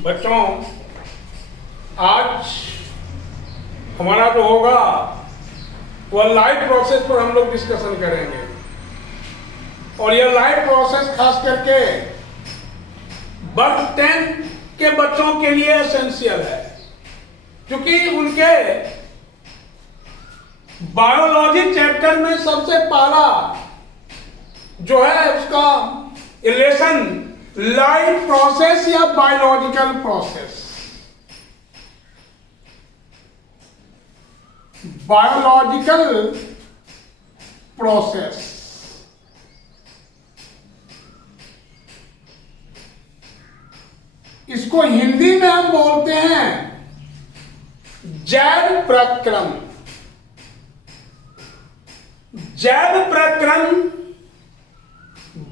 बच्चों, आज हमारा जो होगा वह लाइफ प्रोसेस पर हम लोग डिस्कशन करेंगे। और यह लाइफ प्रोसेस खास करके बर्थ 10 के बच्चों के लिए एसेंशियल है, क्योंकि उनके बायोलॉजी चैप्टर में सबसे पहला जो है उसका रिलेशन लाइफ प्रोसेस या बायोलॉजिकल प्रोसेस। बायोलॉजिकल प्रोसेस इसको हिंदी में हम बोलते हैं जैव प्रक्रम। जैव प्रक्रम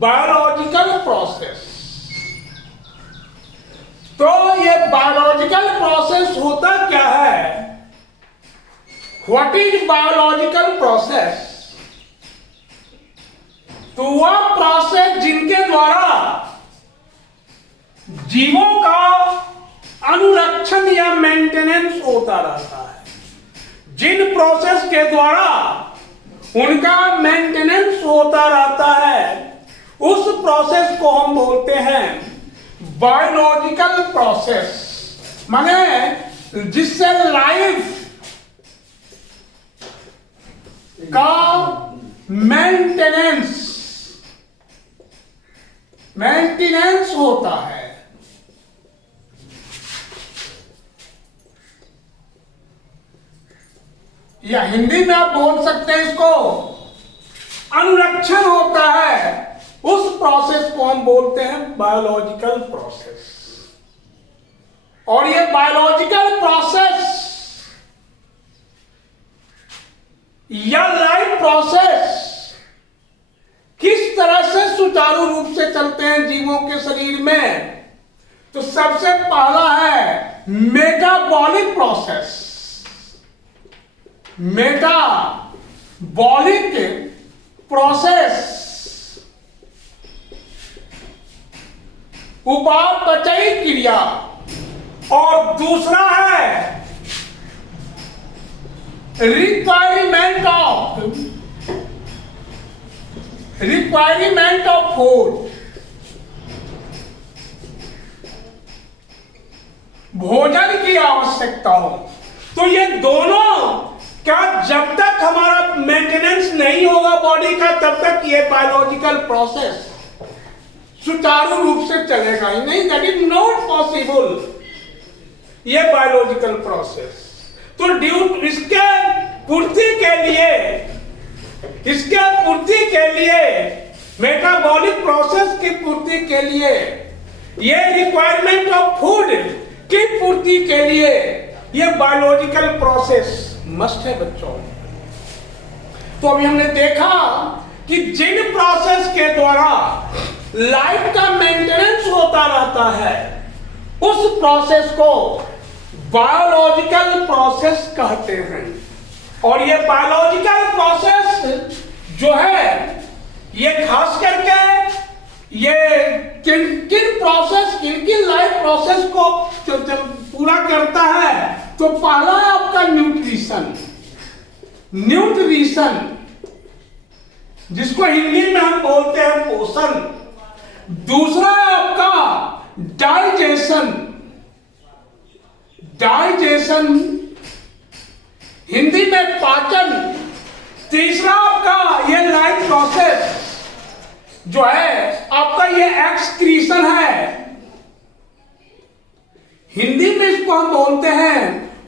बायोलॉजिकल प्रोसेस। तो ये बायोलॉजिकल प्रोसेस होता क्या है? What is biological process? तो वह प्रोसेस जिनके द्वारा जीवों का अनुरक्षण या मेंटेनेंस होता रहता है, जिन प्रोसेस के द्वारा उनका मेंटेनेंस होता रहता है, उस प्रोसेस को हम बोलते हैं बायोलॉजिकल प्रोसेस। माने जिससे लाइफ का मेंटेनेंस होता है। या हिंदी में आप बोल सकते हैं इसको अनुरक्षण होता है। उस प्रोसेस को हम बोलते हैं बायोलॉजिकल प्रोसेस। और ये बायोलॉजिकल प्रोसेस या लाइफ प्रोसेस किस तरह से सुचारू रूप से चलते हैं जीवों के शरीर में? तो सबसे पहला है मेटाबॉलिक प्रोसेस। मेटाबॉलिक प्रोसेस उपापचयी क्रिया। और दूसरा है रिक्वायरमेंट ऑफ फूड। भोजन की आवश्यकता हो। तो ये दोनों क्या जब तक हमारा मेंटेनेंस नहीं होगा बॉडी का, तब तक ये बायोलॉजिकल प्रोसेस सुचारू रूप से चलेगा ही नहीं। दैट इज नॉट पॉसिबल ये बायोलॉजिकल प्रोसेस। तो ड्यू इसके पूर्ति के लिए मेटाबॉलिक प्रोसेस की पूर्ति के लिए, ये रिक्वायरमेंट ऑफ फूड की पूर्ति के लिए ये बायोलॉजिकल प्रोसेस मस्ट है बच्चों। तो अभी हमने देखा कि जिन प्रोसेस के द्वारा लाइफ का मेंटेनेंस होता रहता है, उस प्रोसेस को बायोलॉजिकल प्रोसेस कहते हैं। और ये बायोलॉजिकल प्रोसेस जो है ये खास करके ये किन लाइफ प्रोसेस को पूरा करता है? तो पहला है आपका न्यूट्रिशन, जिसको हिंदी में हम बोलते हैं पोषण। दूसरा है आपका डाइजेशन, हिंदी में पाचन। तीसरा आपका ये लाइफ प्रोसेस जो है आपका ये एक्सक्रीशन है, हिंदी में इसको हम बोलते हैं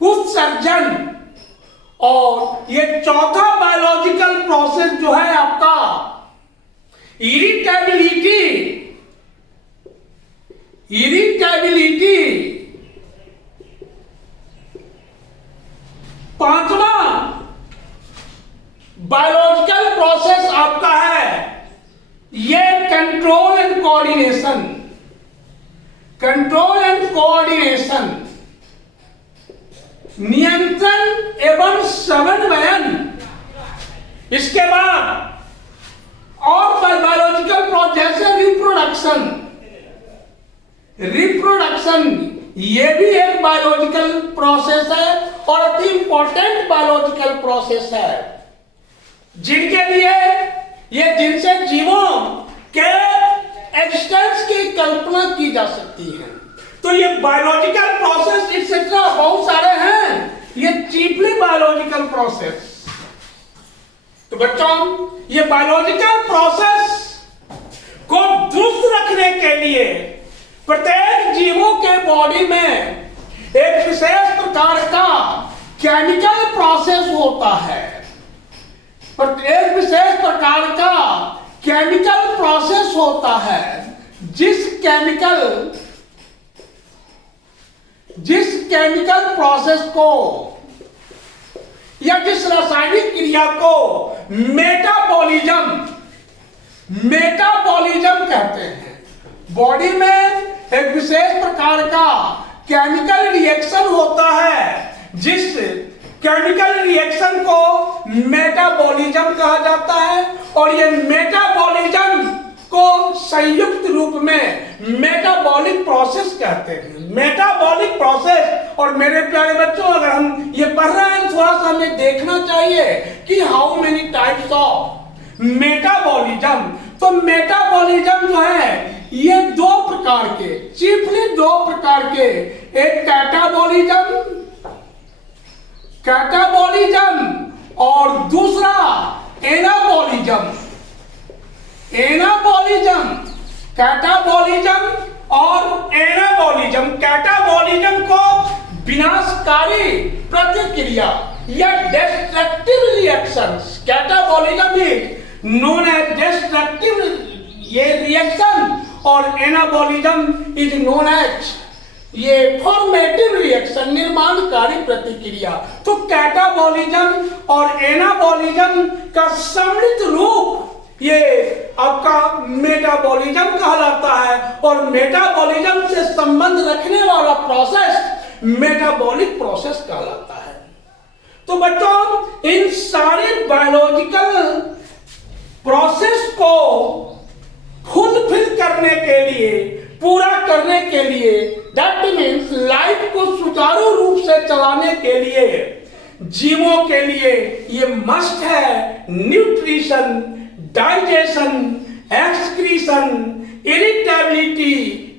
उत्सर्जन। और ये चौथा बायोलॉजिकल प्रोसेस जो है आपका इरिटेबिलिटी। पांचवा बायोलॉजिकल प्रोसेस आपका है ये कंट्रोल एंड कोऑर्डिनेशन, नियंत्रण एवं समन्वयन। इसके बाद और बायोलॉजिकल प्रोसेस जैसे रिप्रोडक्शन ये भी एक बायोलॉजिकल प्रोसेस है और अति इंपॉर्टेंट बायोलॉजिकल प्रोसेस है, जिनके लिए जिनसे जीवों के एग्जिस्टेंस की कल्पना की जा सकती है। तो ये बायोलॉजिकल प्रोसेस एक्सेट्रा बहुत सारे हैं, ये चीफली बायोलॉजिकल प्रोसेस। तो बच्चों, ये बायोलॉजिकल प्रोसेस को दुरुस्त रखने के लिए प्रत्येक जीवों के बॉडी में एक विशेष प्रकार का केमिकल प्रोसेस होता है। एक विशेष प्रकार का केमिकल प्रोसेस होता है, जिस केमिकल प्रोसेस को या जिस रासायनिक क्रिया को मेटाबॉलिज्म कहते हैं। बॉडी में एक विशेष प्रकार का केमिकल रिएक्शन होता है, जिस केमिकल रिएक्शन को मेटाबॉलिज्म कहा जाता है, और ये मेटाबॉलिज्म को संयुक्त रूप में मेटाबॉलिक प्रोसेस कहते हैं। Metabolic process. और मेरे प्यारे बच्चों, अगर हम ये पढ़ रहे हैं, थोड़ा सा हमें देखना चाहिए कि how many types of metabolism. तो मेटाबॉलिज्म जो है ये दो प्रकार के, चीफली दो प्रकार के, एक कैटाबॉलिज्म और दूसरा एनाबॉलिज्म। कैटाबॉलिज्म और एनाबॉलिज्म। कैटाबॉलिज्म को विनाशकारी प्रतिक्रिया या destructive reactions, catabolism is known as destructive ये रिएक्शन, और एनाबॉलिज्म इज नोन एज ये फॉर्मेटिव रिएक्शन, निर्माणकारी प्रतिक्रिया। तो कैटाबॉलिज्म और एनाबॉलिज्म का सम्मिलित रूप ये आपका मेटाबॉलिज्म कहलाता है, और मेटाबॉलिज्म से संबंध रखने वाला प्रोसेस मेटाबॉलिक प्रोसेस कहलाता है। तो बच्चों, इन सारे बायोलॉजिकल प्रोसेस को फुलफिल करने के लिए, पूरा करने के लिए, दैट मीन्स लाइफ को सुचारू रूप से चलाने के लिए जीवों के लिए ये मस्ट है nutrition, digestion, excretion, irritability,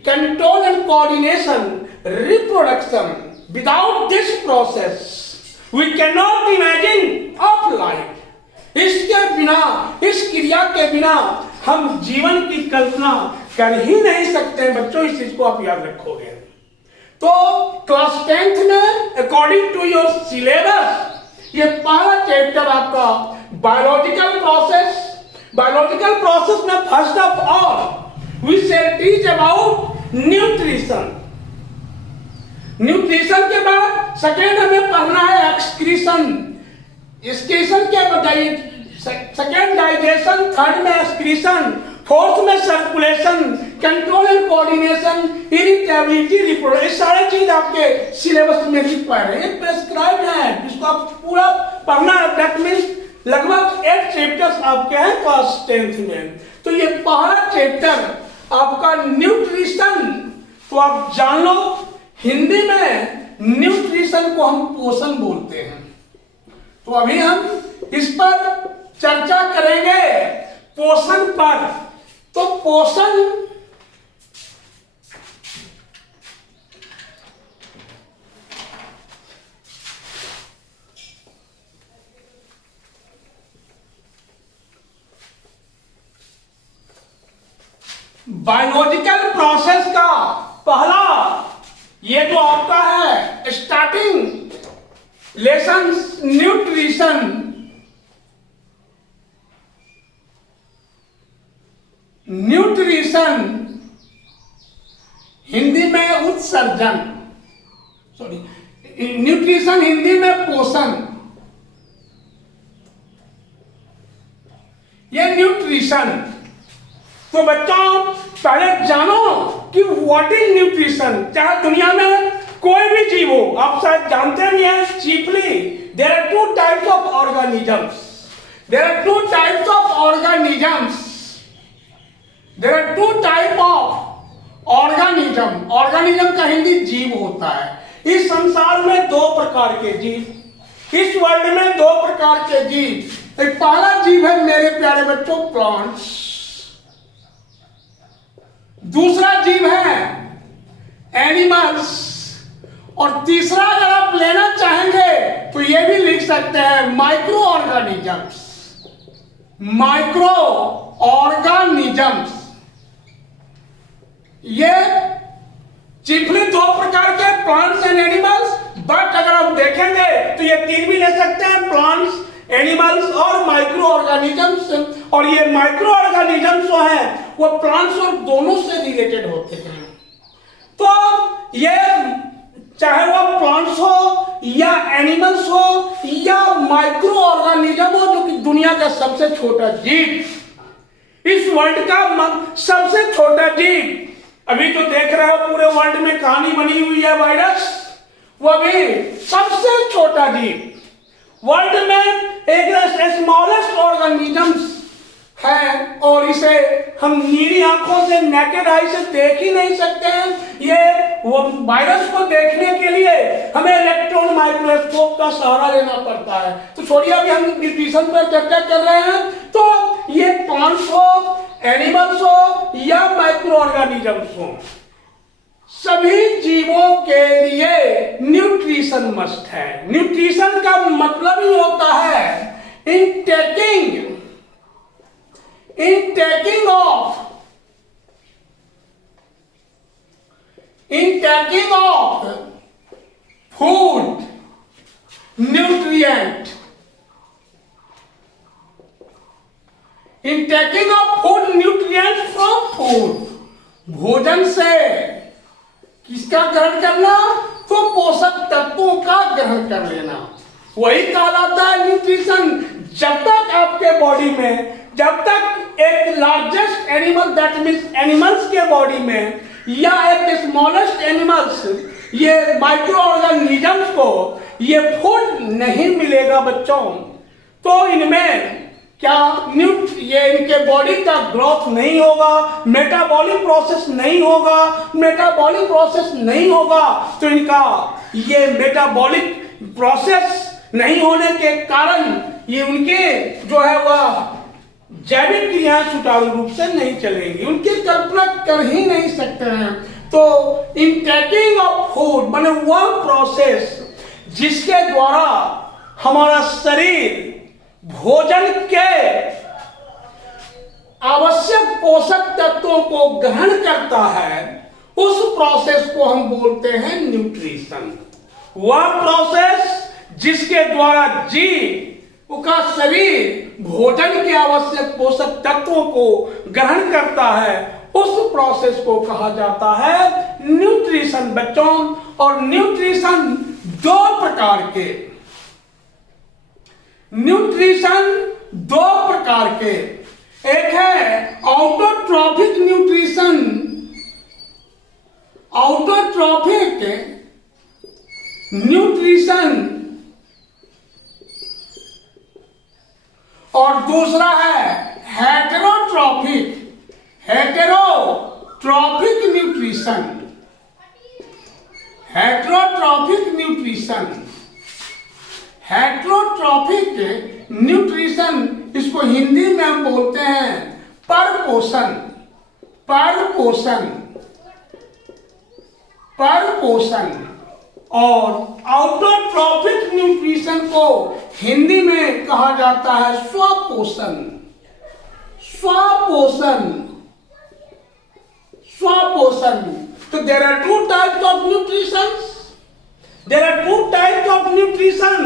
control and coordination, reproduction. Without this process we can not imagine of life. इसके बिना, इस क्रिया के बिना हम जीवन की कल्पना कर ही नहीं सकते। बच्चों, इस चीज को आप याद रखोगे। तो क्लास 10th में अकॉर्डिंग टू योर सिलेबस ये पहला चैप्टर आपका बायोलॉजिकल प्रोसेस। बायोलॉजिकल प्रोसेस में first of all we shall teach about nutrition. Nutrition के बाद सेकेंड हमें पढ़ना है एक्सक्रीशन। एक्सक्रीशन क्या बताइए? सेकेंड डाइजेशन, थर्ड में एक्सक्रीशन, फोर्थ में circulation, control and coordination, irritability, reproduction. सारे चीज आपके सिलेबस में लिख पा रहे हैं, प्रेस्क्राइब्ड है, जिसको आप पूरा पढ़ना है। दैट मींस लगभग 8 चैप्टर्स आपके हैं क्लास 10th में। तो ये पहला चैप्टर आपका न्यूट्रिशन। तो आप जान लो, हिंदी में न्यूट्रिशन को हम पोषण बोलते हैं। तो अभी हम इस पर चर्चा करेंगे, पोषण पर। तो पोषण बायोलॉजिकल प्रोसेस का पहला ये जो आपका है starting lesson nutrition. Nutrition Hindi में उत्सर्जन, सॉरी, न्यूट्रिशन हिंदी में पोषण। ये न्यूट्रिशन। तो बच्चों, पहले जानो कि व्हाट इज न्यूट्रिशन। चाहे दुनिया में कोई भी जीव हो, आप शायद जानते भी हैं, chiefly there are 2 types of organisms. There are 2 types of organisms. There are 2 type of organism. Organism का हिंदी जीव होता होता है। इस संसार में दो प्रकार के जीव, इस वर्ल्ड में दो प्रकार के जीव। एक पहला जीव है मेरे प्यारे बच्चों प्लांट्स, दूसरा जीव है एनिमल्स, और तीसरा अगर आप लेना चाहेंगे तो ये भी लिख सकते हैं माइक्रो ऑर्गेनिजम्स। माइक्रो ऑर्गेनिजम्स ये चिपली दो प्रकार के प्लांट्स एंड एनिमल्स, बट अगर आप देखेंगे तो ये तीन भी ले सकते हैं, प्लांट्स, एनिमल्स और माइक्रो ऑर्गेनिजम्स। और ये माइक्रो ऑर्गेनिजम्स जो है वो प्लांट्स और दोनों से रिलेटेड होते हैं। तो ये चाहे वो प्लांट्स हो या एनिमल्स हो या माइक्रो ऑर्गेनिज्म हो, जो कि दुनिया का सबसे छोटा जीव, इस वर्ल्ड का सबसे छोटा जीव। अभी तो देख रहे हो पूरे वर्ल्ड में कहानी बनी हुई है वायरस, वो भी सबसे छोटा जीव वर्ल्ड में एक स्मॉलेस्ट ऑर्गेनिजम्स है, और इसे हम नीली आंखों से नेकेड आई से देख ही नहीं सकते हैं। ये वो वायरस को देखने के लिए हमें इलेक्ट्रॉन माइक्रोस्कोप का सहारा लेना पड़ता है। तो छोड़िए, अभी हम न्यूट्रिशन पर चर्चा कर रहे हैं। तो ये प्लांट्स हो, एनिमल्स हो या माइक्रो ऑर्गेनिजम्स हो, सभी जीवों के लिए न्यूट्रिशन मस्ट है। न्यूट्रिशन का मतलब ही होता है इन taking of food, nutrient, in taking of food, nutrient from food, भोजन से किसका ग्रहण करना? तो पोषक तत्वों का ग्रहण कर लेना, वही कहलाता है न्यूट्रिशन। जब तक आपके बॉडी में, जब तक एक largest animal that means animals के बॉडी में या एक स्मॉलेस्ट एनिमल्स ये माइक्रो ऑर्गेनिजम्स को ये फूड नहीं मिलेगा बच्चों, तो इनमें क्या ये इनके बॉडी का ग्रोथ नहीं होगा, मेटाबॉलिक प्रोसेस नहीं होगा। मेटाबॉलिक प्रोसेस नहीं होगा तो इनका ये मेटाबॉलिक प्रोसेस नहीं होने के कारण ये उनके जो है वह जैविक क्रियाएं सुचारू रूप से नहीं चलेंगी, उनकी कल्पना कर ही नहीं सकते हैं। तो इन टेकिंग ऑफ फूड माने वह प्रोसेस जिसके द्वारा हमारा शरीर भोजन के आवश्यक पोषक तत्वों को ग्रहण करता है, उस प्रोसेस को हम बोलते हैं न्यूट्रिशन। वह प्रोसेस जिसके द्वारा जीव का शरीर भोजन के आवश्यक पोषक तत्वों को ग्रहण करता है, उस प्रोसेस को कहा जाता है न्यूट्रिशन बच्चों। और न्यूट्रिशन दो प्रकार के, न्यूट्रिशन दो प्रकार के, एक है ऑटोट्रॉफिक न्यूट्रिशन, ऑटोट्रॉफिक न्यूट्रिशन, और दूसरा है heterotrophic, heterotrophic nutrition, heterotrophic nutrition. Heterotrophic nutrition इसको हिंदी में हम बोलते हैं परपोषण, परपोषण, परपोषण। और ऑटोट्रॉफिक न्यूट्रिशन को हिंदी में कहा जाता है स्वपोषण, स्वपोषण, स्वपोषण। तो there are two types of nutrition, there are two types of nutrition.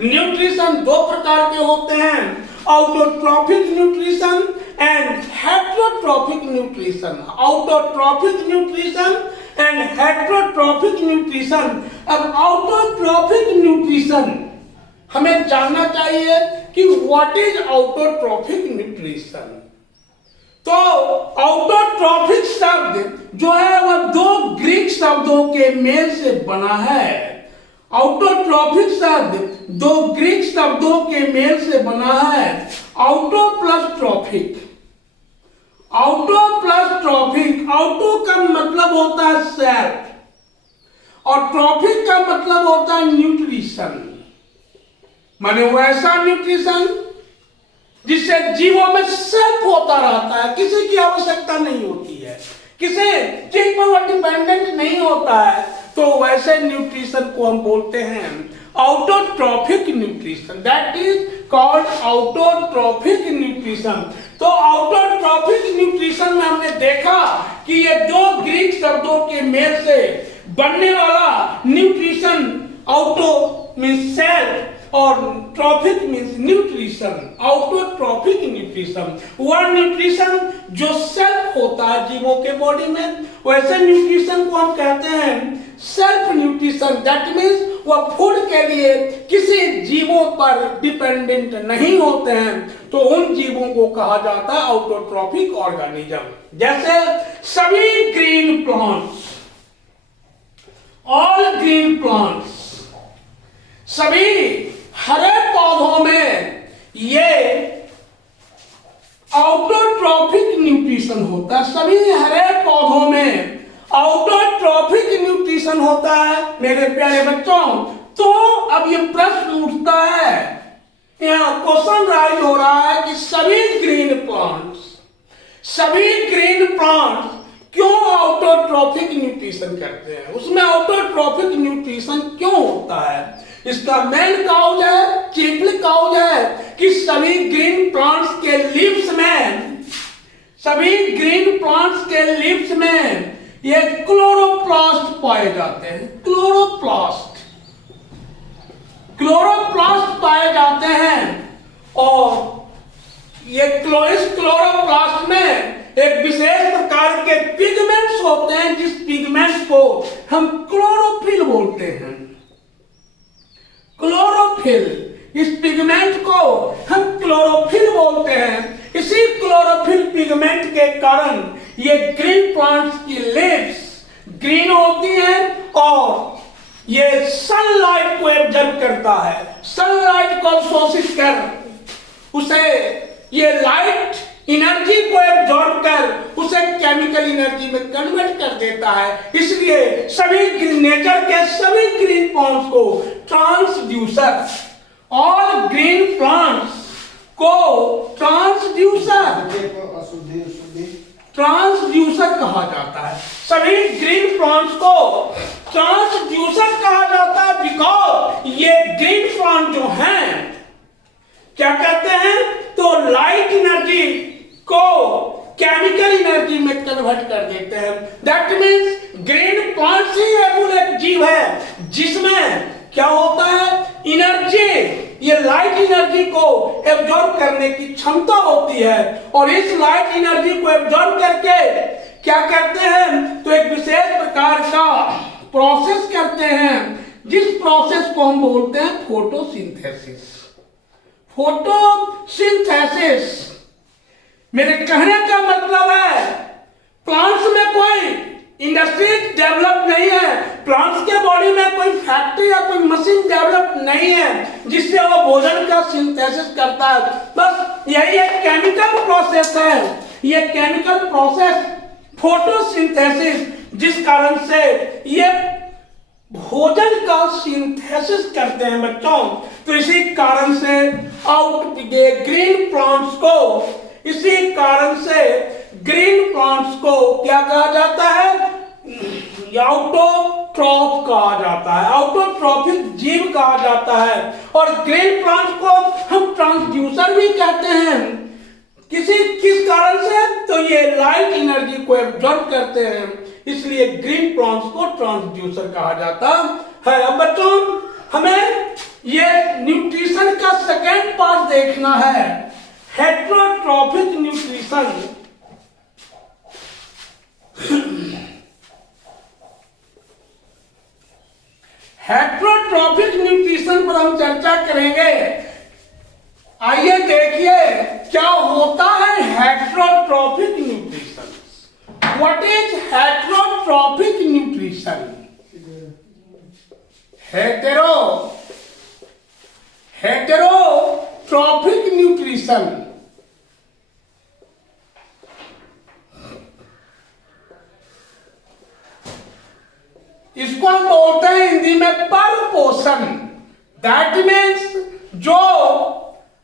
Nutrition दो प्रकार के होते हैं, autotrophic nutrition and heterotrophic nutrition, autotrophic nutrition and heterotrophic nutrition. अब ऑटोट्रॉफिक न्यूट्रिशन हमें जानना चाहिए कि व्हाट इज ऑटोट्रॉफिक न्यूट्रिशन। तो ऑटोट्रॉफिक शब्द जो है वह दो ग्रीक शब्दों के मेल से बना है। ऑटोट्रॉफिक शब्द दो ग्रीक शब्दों के मेल से बना है, auto plus trophic, auto plus trophic. Auto का मतलब होता है सेल्फ और ट्रॉफिक का मतलब होता है न्यूट्रिशन, माने वैसा न्यूट्रिशन जिससे जीवों में सेल्फ होता रहता है, किसी की आवश्यकता नहीं होती है, किसी चीज पर वो डिपेंडेंट नहीं होता है, तो वैसे न्यूट्रिशन को हम बोलते हैं autotrophic nutrition. That is called autotrophic nutrition. तो ऑटोट्रॉफिक न्यूट्रिशन में हमने देखा कि ये दो ग्रीक शब्दों के मेल से बनने वाला न्यूट्रिशन, ऑटो मीन्स सेल्फ और trophic means nutrition. Autotrophic nutrition वह न्यूट्रिशन जो सेल्फ होता है जीवों के बॉडी में, वैसे न्यूट्रिशन को हम कहते हैं सेल्फ न्यूट्रिशन। दैट मीन्स वह फूड के लिए किसी जीवों पर डिपेंडेंट नहीं होते हैं, तो उन जीवों को कहा जाता है ऑटोट्रॉफिक ऑर्गेनिज्म। जैसे सभी green plants, all green plants, सभी हरे पौधों में ये ऑटोट्रॉफिक न्यूट्रिशन होता है। सभी हरे पौधों में ऑटोट्रॉफिक न्यूट्रिशन होता है मेरे प्यारे बच्चों। तो अब ये प्रश्न उठता है, यहाँ क्वेश्चन राइज हो रहा है कि सभी ग्रीन प्लांट्स क्यों ऑटोट्रॉफिक न्यूट्रिशन करते हैं, उसमें ऑटोट्रॉफिक न्यूट्रिशन क्यों होता है? इसका मेन काउज है, चीफली काउज है कि सभी ग्रीन प्लांट्स के लीव्स में ये क्लोरोप्लास्ट पाए जाते हैं। क्लोरोप्लास्ट पाए जाते हैं और ये इस क्लोरोप्लास्ट में एक विशेष प्रकार के पिगमेंट्स होते हैं, जिस पिगमेंट्स को हम क्लोरोफिल बोलते हैं। इस पिगमेंट को हम क्लोरोफिल बोलते हैं। इसी क्लोरोफिल पिगमेंट के कारण ये ग्रीन प्लांट्स की लीव्स ग्रीन होती हैं और ये सनलाइट को एब्जॉर्ब करता है, सनलाइट को अवशोषित कर उसे ये लाइट एनर्जी को एब्जॉर्ब कर उसे केमिकल एनर्जी में कन्वर्ट कर देता है। इसलिए नेचर के सभी ग्रीन प्लांट्स को ट्रांसड्यूसर, ऑल ग्रीन प्लांट्स को ट्रांसड्यूसर कहा जाता है। सभी ग्रीन प्लांट्स को ट्रांसड्यूसर कहा जाता है बिकॉज ये ग्रीन प्लांट जो हैं क्या कहते हैं, तो लाइट एनर्जी को केमिकल एनर्जी में कन्वर्ट कर देते हैं। दैट मीन्स ग्रीन प्लांट्स ही एक जीव है जिसमें क्या होता है, एनर्जी, ये लाइट एनर्जी को एब्जॉर्ब करने की क्षमता होती है और इस लाइट एनर्जी को एब्जॉर्ब करके क्या करते हैं, तो एक विशेष प्रकार का प्रोसेस करते हैं, जिस प्रोसेस को हम बोलते हैं फोटोसिंथेसिस। मेरे कहने का मतलब है प्लांट्स में कोई इंडस्ट्री डेवलप नहीं है, प्लांट्स के बॉडी में कोई फैक्ट्री या कोई मशीन डेवलप नहीं है जिससे वो भोजन का सिंथेसिस करता है। बस यही एक केमिकल प्रोसेस है, ये केमिकल प्रोसेस फोटोसिंथेसिस, जिस कारण से ये भोजन का सिंथेसिस करते हैं बच्चों। तो इसी कारण से ग्रीन प्लांट्स को क्या कहा जाता है, ऑटोट्रॉफ कहा जाता है, ऑटोट्रॉफिक जीव कहा जाता है। और ग्रीन प्लांट्स को हम ट्रांसड्यूसर भी कहते हैं। किस कारण से, तो ये लाइट एनर्जी को एब्जॉर्ब करते हैं, इसलिए ग्रीन प्लांट्स को ट्रांसड्यूसर कहा जाता है। अब बच्चों हमें ये न्यूट्रिशन का सेकेंड पार्ट देखना है, हेटेरोट्रॉफिक न्यूट्रिशन। हेटेरोट्रॉफिक न्यूट्रिशन पर हम चर्चा करेंगे। आइए देखिए क्या होता है heterotrophic nutrition. What is heterotrophic nutrition? Heterotrophic nutrition इसको हम बोलते हिंदी में पर पोषण, दैट मीन्स जो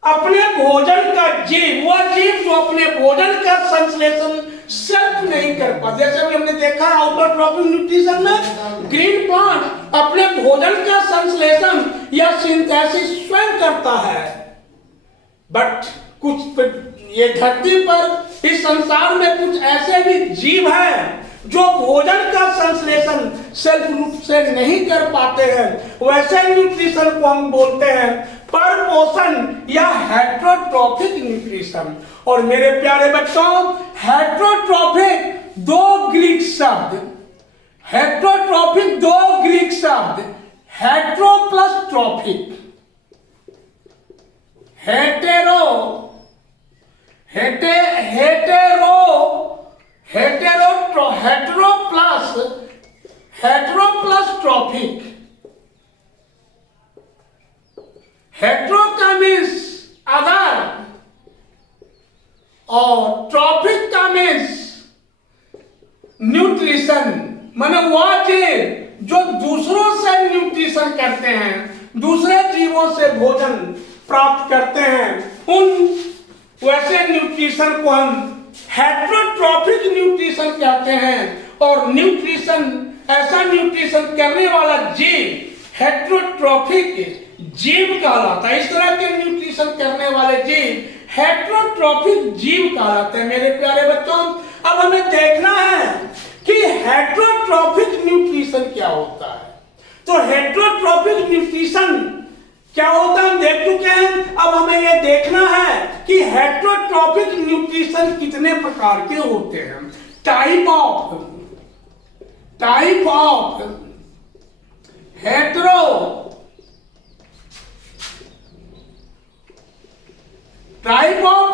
अपने भोजन का जीव, वह जीव जो अपने भोजन का संश्लेषण सेल्फ नहीं कर पाते। जैसे भी हमने देखा ऑटोट्रॉफिक न्यूट्रिशन में ग्रीन प्लांट अपने भोजन का संश्लेषण या सिंथेसिस स्वयं करता है, बट कुछ ये धरती पर इस संसार में कुछ ऐसे भी जीव हैं जो भोजन का संश्लेषण सेल्फ रूप से नहीं कर पाते हैं। वैसे न्यूट्रिशन को हम बोलते हैं पर पोषण या हेट्रोट्रॉफिक न्यूट्रिशन। और मेरे प्यारे बच्चों, हेट्रोट्रॉफिक दो ग्रीक शब्द, हेट्रोट्रॉफिक दो ग्रीक शब्द, hetero plus trophic, hetero plus trophic. Hetero का मीन्स अदर और ट्रॉफिक का मीन्स न्यूट्रिशन, माने वह जीव जो दूसरों से न्यूट्रिशन करते हैं, दूसरे जीवों से भोजन प्राप्त करते हैं, उन वैसे न्यूट्रिशन को हम हेट्रोट्रॉफिक न्यूट्रिशन कहते हैं। और न्यूट्रिशन, ऐसा न्यूट्रिशन करने वाला जीव हेट्रोट्रॉफिक जीव कहलाता है। इस तरह के न्यूट्रिशन करने वाले जीव हेट्रोट्रॉफिक जीव कहलाते हैं। मेरे प्यारे बच्चों, अब हमें देखना है कि हेट्रोट्रॉफिक न्यूट्रिशन क्या होता है। तो हेट्रोट्रॉफिक न्यूट्रिशन क्या होता है हम देख चुके हैं। अब हमें यह देखना है कि हेट्रोट्रॉफिक न्यूट्रिशन कितने प्रकार के होते हैं। Type of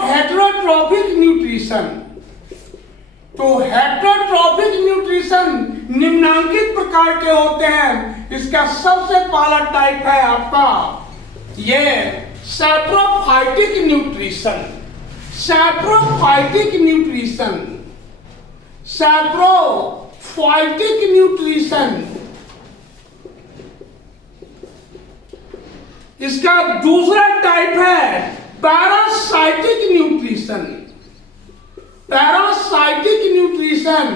heterotrophic nutrition. तो हेट्रोट्रॉफिक न्यूट्रिशन निम्नलिखित प्रकार के होते हैं। इसका सबसे पहला टाइप है आपका ये saprophytic nutrition. Saprophytic nutrition, saprophytic nutrition. इसका दूसरा टाइप है parasitic nutrition. Parasitic nutrition,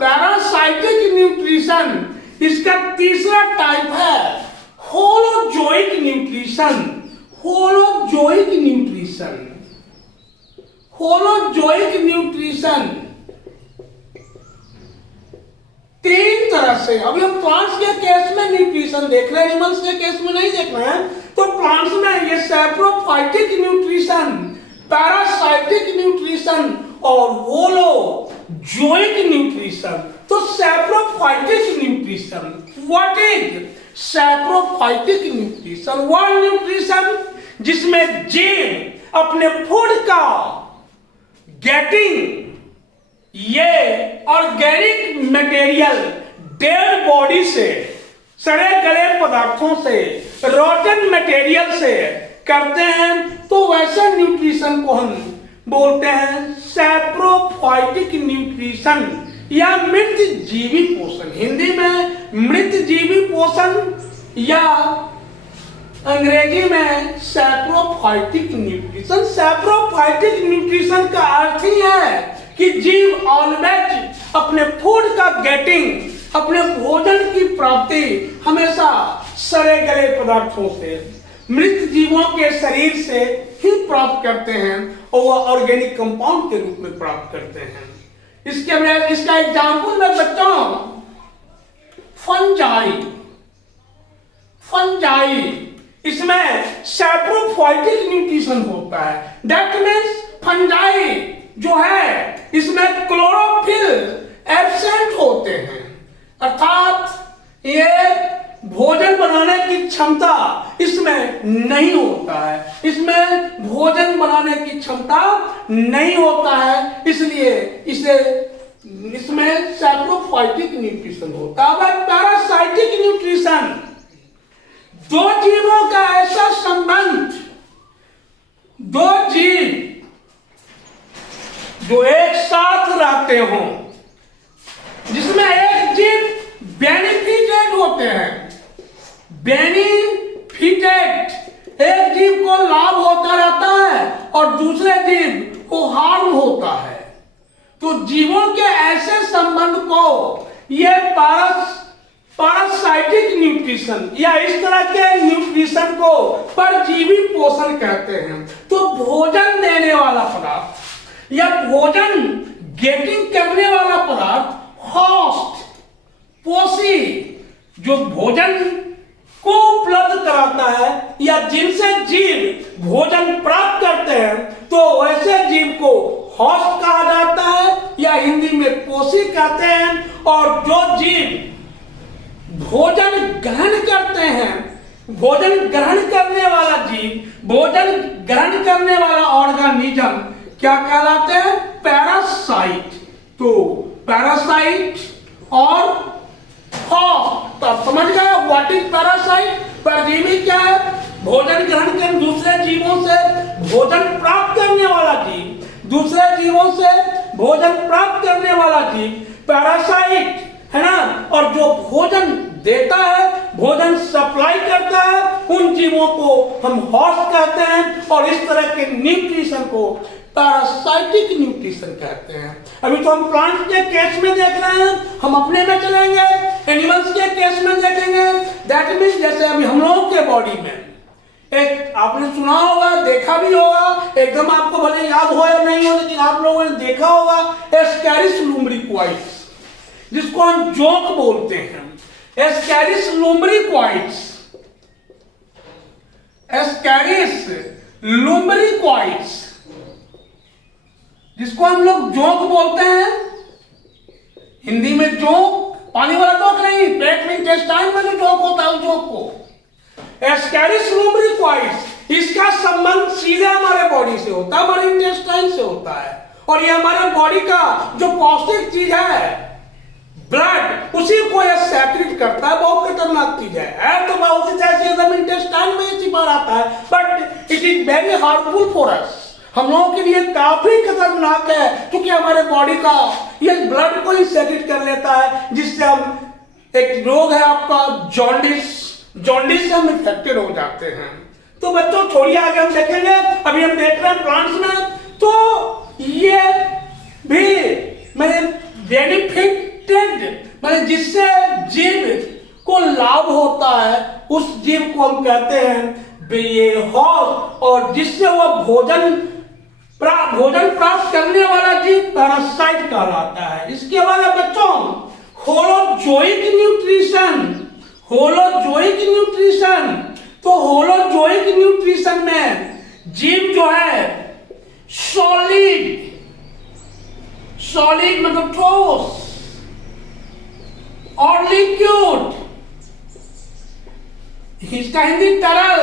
parasitic nutrition. इसका तीसरा टाइप है holozoic nutrition. Holozoic nutrition, holozoic nutrition तीन तरह से। अभी हम प्लांट्स के केस में न्यूट्रिशन देख रहे हैं, एनिमल्स के केस में नहीं देखना है। तो प्लांट्स में ये सैप्रोफाइटिक न्यूट्रिशन, पैरासाइटिक न्यूट्रिशन और होलोजोइक न्यूट्रिशन। तो saprophytic nutrition, what is saprophytic nutrition? वह न्यूट्रिशन जिसमें जीव अपने फूड का गेटिंग ये ऑर्गेनिक मटेरियल डेड बॉडी से, सड़े गले पदार्थों से, रोटन मटेरियल से करते हैं। तो वैसे न्यूट्रिशन को हम बोलते हैं सैप्रोफाइटिक न्यूट्रिशन या मृत जीवी पोषण। हिंदी में मृत जीवी पोषण या अंग्रेजी में सैप्रोफाइटिक न्यूट्रिशन। सैप्रोफाइटिक न्यूट्रिशन का अर्थ ही है कि जीव ऑलवेज अपने फूड का गेटिंग, अपने भोजन की प्राप्ति हमेशा सड़े गले पदार्थों से, मृत जीवों के शरीर से ही प्राप्त करते हैं और वह ऑर्गेनिक कंपाउंड के रूप में प्राप्त करते हैं। इसका एग्जाम्पल है बच्चों फंजाई। इसमें सैप्रोफाइटिक न्यूट्रिशन होता है। दैट मीन्स फंजाई जो है इसमें क्लोरोफिल एब्सेंट होते हैं, अर्थात ये भोजन बनाने की क्षमता इसमें नहीं होता है। इसमें भोजन बनाने की क्षमता नहीं होता है, इसलिए इसमें सैप्रोफाइटिक न्यूट्रिशन होता है। पैरासाइटिक न्यूट्रिशन, दो जीवों का ऐसा संबंध, दो जीव जो एक साथ रहते हों, जिसमें एक जीव बेनिफिट बेनिफिटेड, एक जीव को लाभ होता रहता है और दूसरे जीव को हार्म होता है। तो जीवों के ऐसे संबंध को ये पैरासाइटिक न्यूट्रिशन या इस तरह के न्यूट्रिशन को परजीवी पोषण कहते हैं। तो भोजन देने वाला पदार्थ या भोजन गेटिंग करने वाला पदार्थ, होस्ट, पोषी, जो भोजन को उपलब्ध कराता है या जिनसे जीव भोजन प्राप्त करते हैं, तो वैसे जीव को होस्ट कहा जाता है या हिंदी में पोषी कहते हैं। और जो जीव भोजन ग्रहण करते हैं, भोजन ग्रहण करने वाला जीव, भोजन ग्रहण करने वाला ऑर्गेनिज्म क्या कहलाते हैं? पैरासाइट। तो पैरासाइट और होस्ट, तो समझ गए व्हाट इज पैरासाइट? परजीवी क्या है? भोजन ग्रहण कर दूसरे जीवों से भोजन प्राप्त करने वाला जीव, दूसरे जीवों से भोजन प्राप्त करने वाला जीव पैरासाइट है ना। और जो भोजन देता है, भोजन सप्लाई करता है, उन जीवों को हम होस्ट कहते हैं। और इस तरह के न्यूट्रिशन को पैरासाइटिक न्यूट्रिशन कहते हैं। अभी तो हम प्लांट्स के केस में देख रहे हैं, हम अपने में चलेंगे, एनिमल्स के केस में देखेंगे। दैट मीन्स जैसे अभी हम लोगों के बॉडी में एक आपने सुना होगा, देखा भी होगा, एकदम आपको भले याद हो या नहीं हो, लेकिन आप लोगों ने देखा होगा एस्कैरिस लुम्ब्रिक्वाइट्स, जिसको हम जोंक बोलते हैं। एस्कैरिस लुम्ब्रिक्वाइट्स, एस्कैरिस लुम्ब्रिक्वाइट्स, जिसको हम लोग जोंक बोलते हैं, हिंदी में जोंक, पानी वाला जोंक नहीं, पेट में इंटेस्टाइन में जो जोंक होता है उस जोंक को एस्कैरिस लुम्ब्रिक्वाइट्स, इसका संबंध सीधे हमारे बॉडी से होता है, हमारे इंटेस्टाइन से होता है। और ये हमारे बॉडी का जो पौष्टिक चीज है ब्लड, उसी को यह सैक्रेट करता है। बहुत खतरनाक चीज है तो बहुत जैसे एकदम इंटेस्टाइन में छिपा रहता है, but it is very harmful for us, हम लोगों के लिए काफी खतरनाक है, क्योंकि हमारे बॉडी का ये ब्लड को ही सैक्रेट कर लेता है, जिससे हम, एक रोग है आपका जॉन्डिस, जॉन्डिस से हम इन्फेक्टेड हो जाते हैं। तो बच्चों छोड़िए, आगे हम देखेंगे। अभी हम देख रहे हैं प्लांट्स में, तो ये भी मैंने बेनिफिटेड, मैंने जिससे जीव को लाभ होता है उस जीव को हम कहते हैं ये होस्ट, और जिससे वह भोजन प्राप्त करने वाला जीव पैरासाइट कहलाता है। इसके बाद बच्चों होलोजोइक न्यूट्रिशन, होलोजोइक न्यूट्रिशन, तो होलोजोइक न्यूट्रिशन में जीव जो है सॉलिड, सॉलिड मतलब ठोस, और लिक्विड, इसका हिंदी तरल,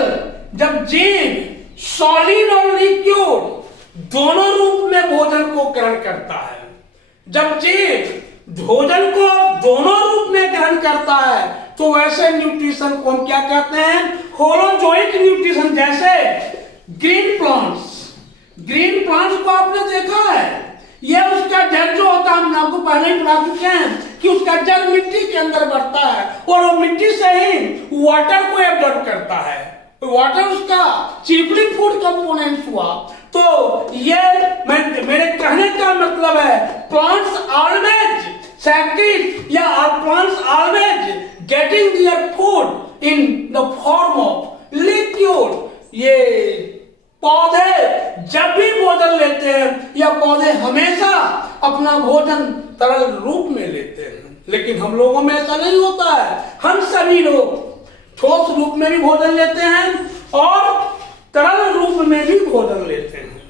जब जीव सॉलिड और लिक्विड दोनों रूप में भोजन को ग्रहण करता है, जब जीव भोजन को दोनों रूप में ग्रहण करता है, तो वैसे न्यूट्रिशन को हम क्या कहते हैं? Holozoic nutrition. जैसे ग्रीन प्लांट्स, ग्रीन प्लांट्स को आपने देखा है, यह उसका जड़ जो होता है, हमने आपको पहले ही पढ़ा चुके हैं कि उसका जड़ मिट्टी के अंदर बढ़ता है और वो मिट्टी से ही वाटर को एब्जॉर्ब करता है, वाटर उसका चीपली फूड कंपोनेंट हुआ। तो ये मेरे कहने का मतलब है प्लांट्स ऑलवेज सैक्रेट या plants always getting their food in the form of liquid. ये पौधे जब भी भोजन लेते हैं या पौधे हमेशा अपना भोजन तरल रूप में लेते हैं, लेकिन हम लोगों में ऐसा नहीं होता है। हम सभी लोग ठोस रूप में भी भोजन लेते हैं और तरल रूप में भी भोजन लेते हैं,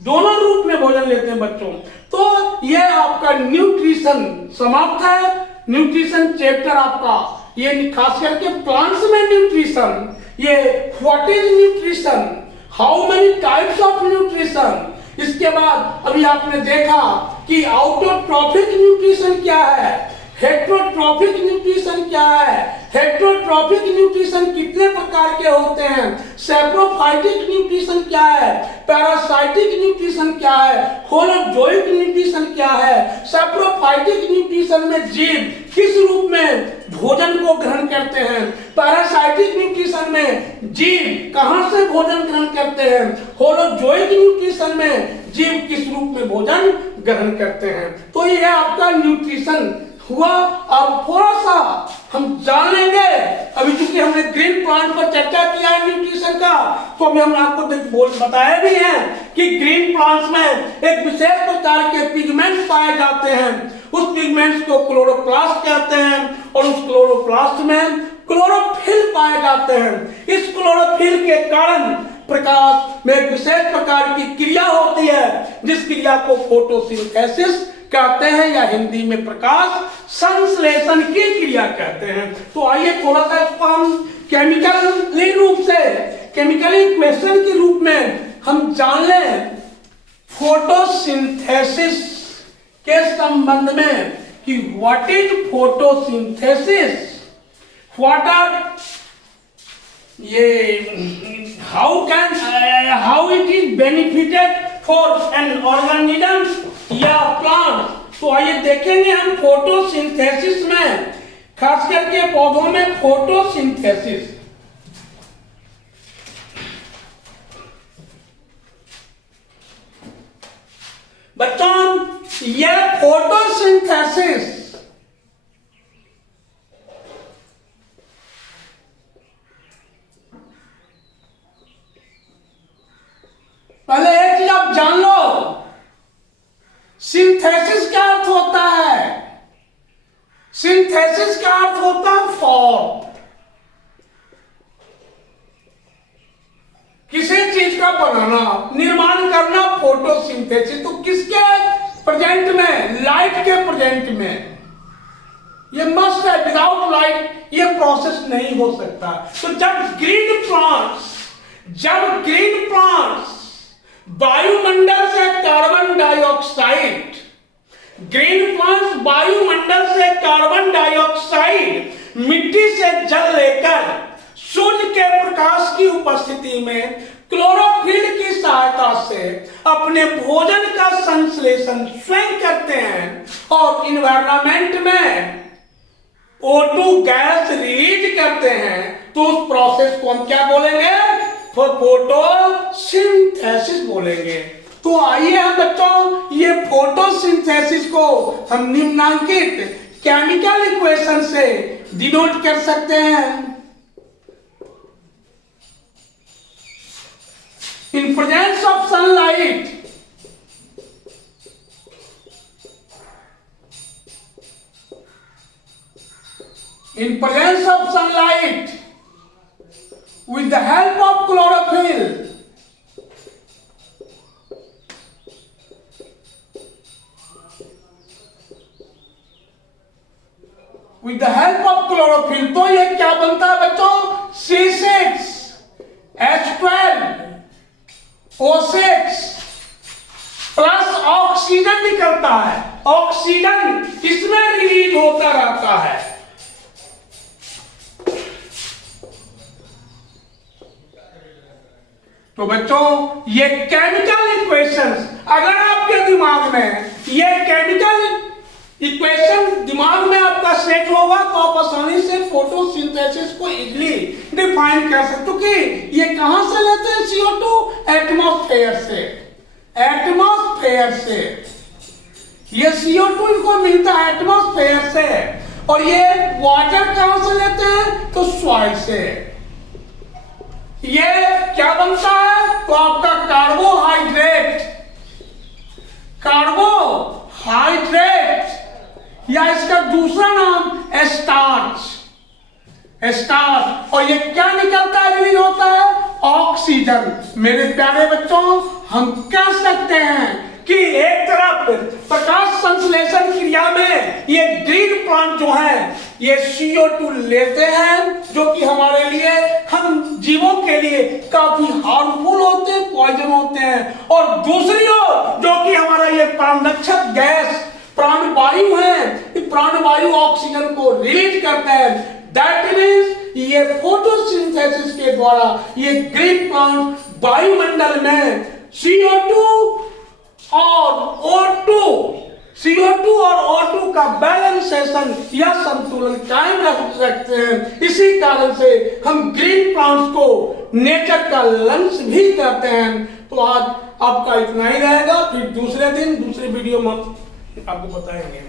दोनों रूप में भोजन लेते हैं बच्चों। तो यह आपका न्यूट्रिशन समाप्त है, न्यूट्रिशन चैप्टर आपका, ये खास करके प्लांट्स में न्यूट्रिशन, ये what is nutrition, how many types of nutrition. इसके बाद अभी आपने देखा कि ऑटोट्रॉफिक न्यूट्रिशन क्या है, हेट्रोट्रॉफिक न्यूट्रिशन क्या है, हेट्रोट्रॉफिक न्यूट्रिशन कितने प्रकार के होते हैं, सैप्रोफाइटिक न्यूट्रिशन क्या है, पैरासाइटिक न्यूट्रिशन क्या है, होलोजोइक न्यूट्रिशन क्या है। सैप्रोफाइटिक न्यूट्रिशन में जीव किस रूप में भोजन को ग्रहण करते हैं। पैरासाइटिक न्यूट्रिशन में जीव कहां से भोजन ग्रहण करते हैं। होलोजोइक न्यूट्रिशन में जीव किस रूप में भोजन ग्रहण करते हैं। तो ये आपका न्यूट्रिशन हुआ। अब थोड़ा सा हम जान लेंगे, अभी चूंकि हमने ग्रीन प्लांट पर चर्चा किया है न्यूट्रिशन का, तो अभी हम आपको बताया भी है कि ग्रीन प्लांट्स में एक विशेष प्रकार के पिगमेंट्स पाए जाते हैं। उस पिगमेंट्स को क्लोरोप्लास्ट कहते हैं और उस क्लोरोप्लास्ट में क्लोरोफिल पाए जाते हैं। इस क्लोरोफिल के कारण प्रकाश में एक विशेष प्रकार की क्रिया होती है, जिस क्रिया को फोटोसिंथेसिस कहते हैं या हिंदी में प्रकाश संश्लेषण की क्रिया कहते हैं। तो आइए थोड़ा सा इसको हम केमिकली रूप से, केमिकली इक्वेशन के रूप में हम जान लें फोटोसिंथेसिस के संबंध में कि what is photosynthesis, what are ये how it is benefited for an organism या प्लांट। तो आइए देखेंगे हम फोटोसिंथेसिस में, खास करके पौधों में फोटोसिंथेसिस। बच्चों यह फोटोसिंथेसिस पहले एक चीज आप जान लो, सिंथेसिस का अर्थ होता है, सिंथेसिस का अर्थ होता है फॉर्म, किसी चीज का बनाना, निर्माण करना, फोटोसिंथेसिस। तो किसके प्रेजेंट में, लाइट के प्रेजेंट में, ये मस्ट है, विदाउट लाइट ये प्रोसेस नहीं हो सकता। तो जब ग्रीन प्लांट्स वायुमंडल से कार्बन डाइऑक्साइड, ग्रीन प्लांट्स वायुमंडल से कार्बन डाइऑक्साइड मिट्टी से जल लेकर सूर्य के प्रकाश की उपस्थिति में क्लोरोफिल की सहायता से अपने भोजन का संश्लेषण स्वयं करते हैं और इन्वायरमेंट में O2 गैस रिलीज करते हैं। तो उस प्रोसेस को हम क्या बोलेंगे, फोटोसिंथेसिस बोलेंगे। तो आइए हम बच्चों ये फोटोसिंथेसिस को हम निम्नांकित केमिकल इक्वेशन से डिनोट कर सकते हैं। In presence of sunlight, in presence of sunlight, with the help of chlorophyll, with the help of chlorophyll, तो ये क्या बनता है बच्चों, C6 H12 O6 plus oxygen निकलता है। ऑक्सीजन इसमें रिलीज होता रहता है। तो बच्चों ये केमिकल इक्वेशंस अगर आपके दिमाग में ये केमिकल इक्वेशन दिमाग में आपका सेट होगा तो आप आसानी से फोटोसिंथेसिस को इजीली डिफाइन कर सकते हो कि ये कहां से लेते हैं, CO2 एटमॉस्फेयर से, एटमॉस्फेयर से ये CO2 इनको मिलता है एटमॉस्फेयर से। और ये वाटर कहां से लेते हैं, तो सॉइल से। ये क्या बनता है, तो आपका कार्बोहाइड्रेट, कार्बोहाइड्रेट या इसका दूसरा नाम स्टार्च, स्टार्च। और ये क्या निकलता है, रिलीज होता है ऑक्सीजन। मेरे प्यारे बच्चों हम कह सकते हैं कि एक तरफ प्रकाश संश्लेषण क्रिया में ये ग्रीन प्लांट जो है ये CO2 लेते हैं, जो कि हमारे लिए, हम जीवों के लिए काफी हार्मफुल होते हैं, पॉइजन होते हैं। और दूसरी ओर जो कि हमारा ये प्राणरक्षक गैस प्राणवायु है, प्राणवायु ऑक्सीजन को रिलीज करते हैं। दैट मीन्स ये फोटोसिंथेसिस के द्वारा ये ग्रीन प्लांट वायुमंडल में CO2 और O2 CO2 और O2 का बैलेंसेशन या संतुलन कायम रखते हैं। इसी कारण से हम ग्रीन प्लांट्स को नेचर का लंच भी कहते हैं। तो आज आपका इतना ही रहेगा, फिर दूसरे दिन दूसरे वीडियो में आपको बताएंगे।